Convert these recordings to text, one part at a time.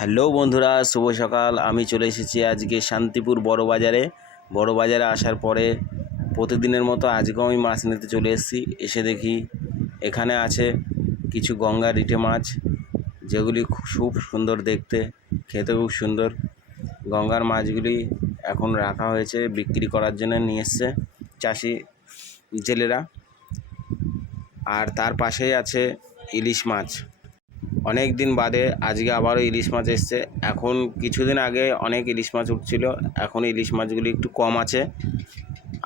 Hello বন্ধুরা, শুভ সকাল। আমি চলে এসেছি আজকে শান্তিপুর বড় বাজারে। বড় বাজারে আসার পরে প্রতিদিনের মতো আজকেও আমি মাছ নিতে চলে এসেছি। এসে দেখি এখানে আছে কিছু গঙ্গা রিঠে মাছ, যেগুলি খুব সুন্দর দেখতে, খেতে খুব সুন্দর। গঙ্গার মাছগুলি এখন রাখা হয়েছে বিক্রি করার জন্য নিয়ে এসছে চাষি জেলেরা। আর তার পাশেই আছে ইলিশ মাছ। অনেক দিন বাদে আজকে আবারও ইলিশ মাছ এসছে। এখন কিছুদিন আগে অনেক ইলিশ মাছ উঠছিল, এখন ইলিশ মাছগুলি একটু কম আছে।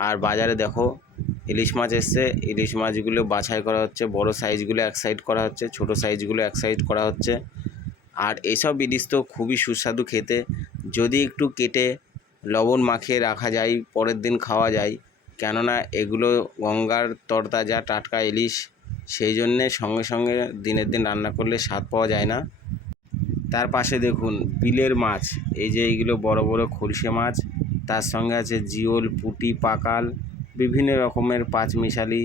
আর বাজারে দেখো, ইলিশ মাছ এসছে, ইলিশ মাছগুলো বাছাই করা হচ্ছে, বড় সাইজগুলো এক সাইড করা হচ্ছে, ছোট সাইজগুলো এক সাইড করা হচ্ছে। আর এসব ইলিশ তো খুবই সুস্বাদু খেতে, যদি একটু কেটে লবণ মাখিয়ে রাখা যায়, পরের দিন খাওয়া যায়, কেননা এগুলো গঙ্গার তরতাজা টাটকা ইলিশ সেই জন্যে সঙ্গে সঙ্গে দিনের দিন রান্না করলে স্বাদ পাওয়া যায় না। তার পাশে দেখুন, বিলের মাছ। এই যে এইগুলো বড় বড় খলসে মাছ, তার সঙ্গে আছে জিওল, পুঁটি, পাকাল, বিভিন্ন রকমের পাঁচমিশালি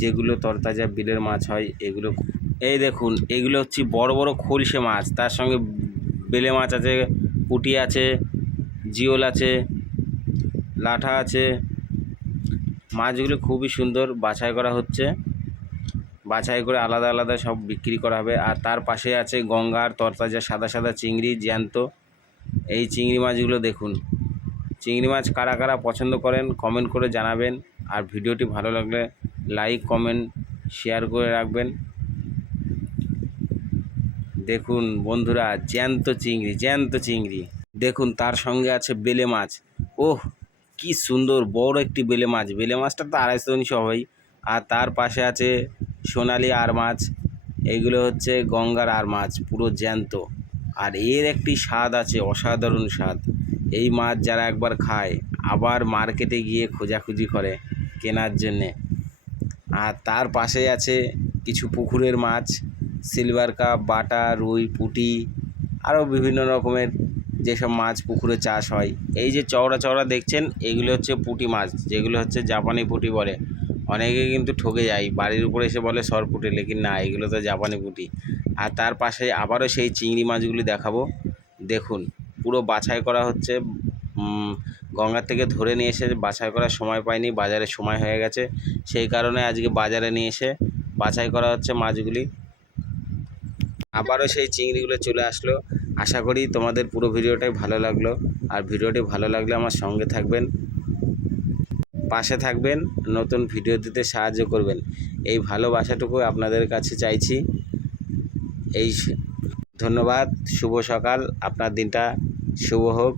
যেগুলো তরতাজা বিলের মাছ হয়, এগুলো এই দেখুন, এগুলো হচ্ছে বড় বড় খলসে মাছ। তার সঙ্গে বেলে মাছ আছে, পুঁটি আছে, জিওল আছে, লাঠা আছে। মাছগুলো খুবই সুন্দর বাছাই করা হচ্ছে। বাছাই করে আলাদা আলাদা সব বিক্রি করা হবে। আর তার পাশে আছে গঙ্গার তরতাজা সাদা সাদা চিংড়ি জ্যান্ত। এই চিংড়ি মাছগুলো দেখুন। চিংড়ি মাছ কারা কারা পছন্দ করেন কমেন্ট করে জানাবেন। আর ভিডিওটি ভালো লাগলে লাইক কমেন্ট শেয়ার করে রাখবেন। দেখুন বন্ধুরা, জ্যান্ত চিংড়ি জ্যান্ত চিংড়ি। দেখুন তার সঙ্গে আছে বেলে মাছ। ওহ, কি সুন্দর, বড় একটি বেলে মাছ। বেলে মাছটা তো আড়াইশো হবেই আর তার পাশে আছে সোনালি আর মাছ, এগুলো হচ্ছে গঙ্গার আর মাছ, পুরো জ্যান্ত। আর এর একটি স্বাদ আছে, অসাধারণ স্বাদ। এই মাছ যারা একবার খায়, আবার মার্কেটে গিয়ে খোঁজাখুঁজি করে কেনার জন্যে। আর তার পাশে আছে কিছু পুকুরের মাছ, সিলভার কাপ, বাটা, রুই, পুঁটি, আরও বিভিন্ন রকমের যেসব মাছ পুকুরে চাষ হয়। এই যে চওড়া চওড়া দেখছেন, এগুলো হচ্ছে পুঁটি মাছ, যেগুলো হচ্ছে জাপানি পুঁটি বলে। অনেকে কিন্তু ঠকে যায়। বাড়ির উপরে এসে বলে, সর পুঁটি লেকিন না, এগুলো তো জাপানি পুঁটি। আর তার পাশে আবারও সেই চিংড়ি মাছগুলি দেখাবো। দেখুন, পুরো বাছাই করা হচ্ছে। গঙ্গার থেকে ধরে নিয়ে এসে বাছাই করার সময় পাইনি, বাজারে সময় হয়ে গেছে। সেই কারণে আজকে বাজারে নিয়ে এসে বাছাই করা হচ্ছে মাছগুলি। আবারও সেই চিংড়িগুলো চলে আসলো। আশা করি তোমাদের পুরো ভিডিওটাই ভালো লাগল। আর ভিডিওটি ভালো লাগলে আমার সঙ্গে থাকবেন। পাশে থাকবেন, নতুন ভিডিও দিতে সাহায্য করবেন। এই ভালোবাসাটুকু আপনাদের কাছে চাইছি। এই ধন্যবাদ, শুভ সকাল, আপনার দিনটা শুভ হোক।